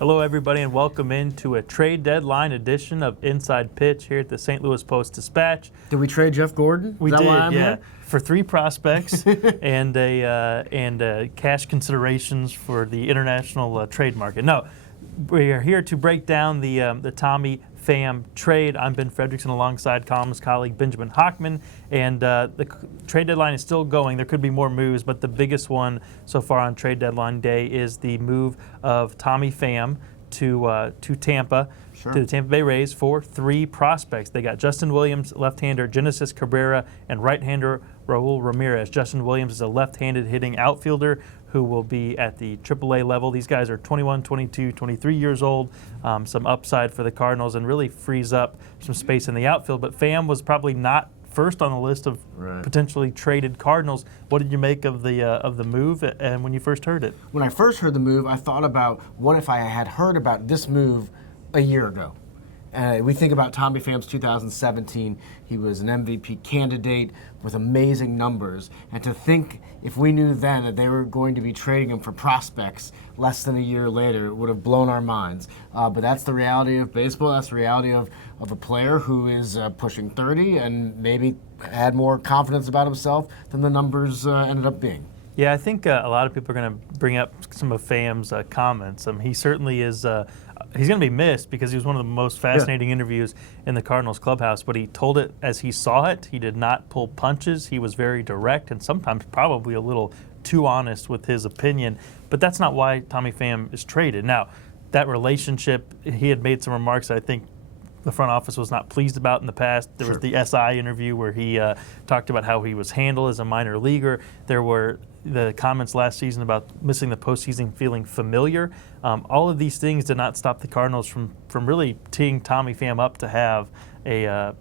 Hello, everybody, and welcome into a trade deadline edition of Inside Pitch here at the St. Louis Post-Dispatch. Did we trade Jeff Gordon? We did, yeah, here? For 3 prospects and cash considerations for the international trade market. No, we are here to break down the Tommy Pham trade. I'm Ben Frederickson alongside columnist colleague Benjamin Hochman, and the trade deadline is still going. There could be more moves, but the biggest one so far on trade deadline day is the move of Tommy Pham to Tampa, to the Tampa Bay Rays for 3 prospects. They got Justin Williams, left-hander Genesis Cabrera, and right-hander Raul Ramirez. Justin Williams is a left-handed hitting outfielder who will be at the AAA level. These guys are 21, 22, 23 years old, some upside for the Cardinals, and really frees up some space in the outfield. But Pham was probably not first on the list of potentially traded Cardinals. What did you make of the move and when you first heard it? When I first heard the move, I thought about what if I had heard about this move a year ago. We think about Tommy Pham's 2017. He was an MVP candidate with amazing numbers. And to think if we knew then that they were going to be trading him for prospects less than a year later, it would have blown our minds. But that's the reality of baseball. That's the reality of a player who is pushing 30 and maybe had more confidence about himself than the numbers ended up being. Yeah, I think a lot of people are going to bring up some of Pham's comments. He certainly is. He's going to be missed because he was one of the most fascinating interviews in the Cardinals clubhouse, but he told it as he saw it. He did not pull punches. He was very direct and sometimes probably a little too honest with his opinion, but that's not why Tommy Pham is traded. Now, that relationship, he had made some remarks that I think the front office was not pleased about in the past. There was the SI interview where he talked about how he was handled as a minor leaguer. There were the comments last season about missing the postseason, feeling familiar. All of these things did not stop the Cardinals from really teeing Tommy Pham up to have a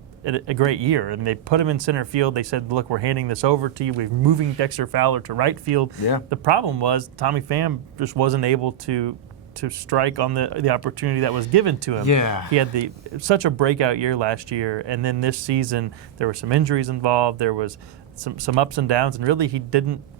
great year. And they put him in center field. They said, look, we're handing this over to you. We're moving Dexter Fowler to right field. Yeah. The problem was Tommy Pham just wasn't able to strike on the opportunity that was given to him. Yeah. He had such a breakout year last year, and then this season there were some injuries involved. There was some ups and downs, and really he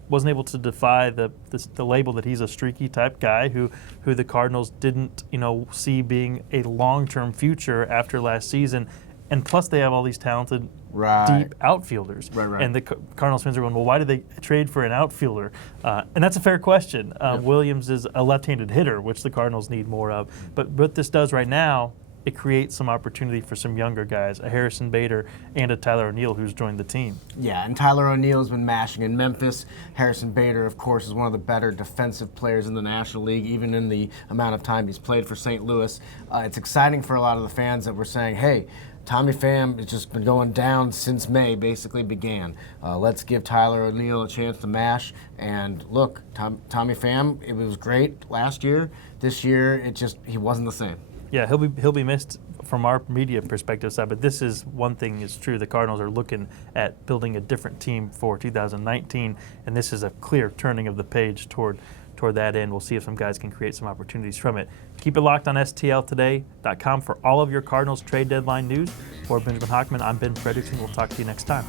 wasn't able to defy the label that he's a streaky type guy who the Cardinals didn't see being a long-term future after last season. And plus they have all these talented deep outfielders. And the Cardinals fans are going, well, why did they trade for an outfielder? And that's a fair question. Williams is a left-handed hitter, which the Cardinals need more of. But what this does right now, it creates some opportunity for some younger guys, a Harrison Bader and a Tyler O'Neill who's joined the team. Yeah, and Tyler O'Neill has been mashing in Memphis. Harrison Bader, of course, is one of the better defensive players in the National League, even in the amount of time he's played for St. Louis. It's exciting for a lot of the fans that were saying, hey, Tommy Pham has just been going down since May basically began. Let's give Tyler O'Neill a chance to mash. And look, Tommy Pham, it was great last year. This year, he wasn't the same. Yeah, he'll be missed from our media perspective side, but this is one thing is true. The Cardinals are looking at building a different team for 2019, and this is a clear turning of the page toward that end. We'll see if some guys can create some opportunities from it. Keep it locked on STLtoday.com for all of your Cardinals trade deadline news. For Benjamin Hochman, I'm Ben Frederickson. We'll talk to you next time.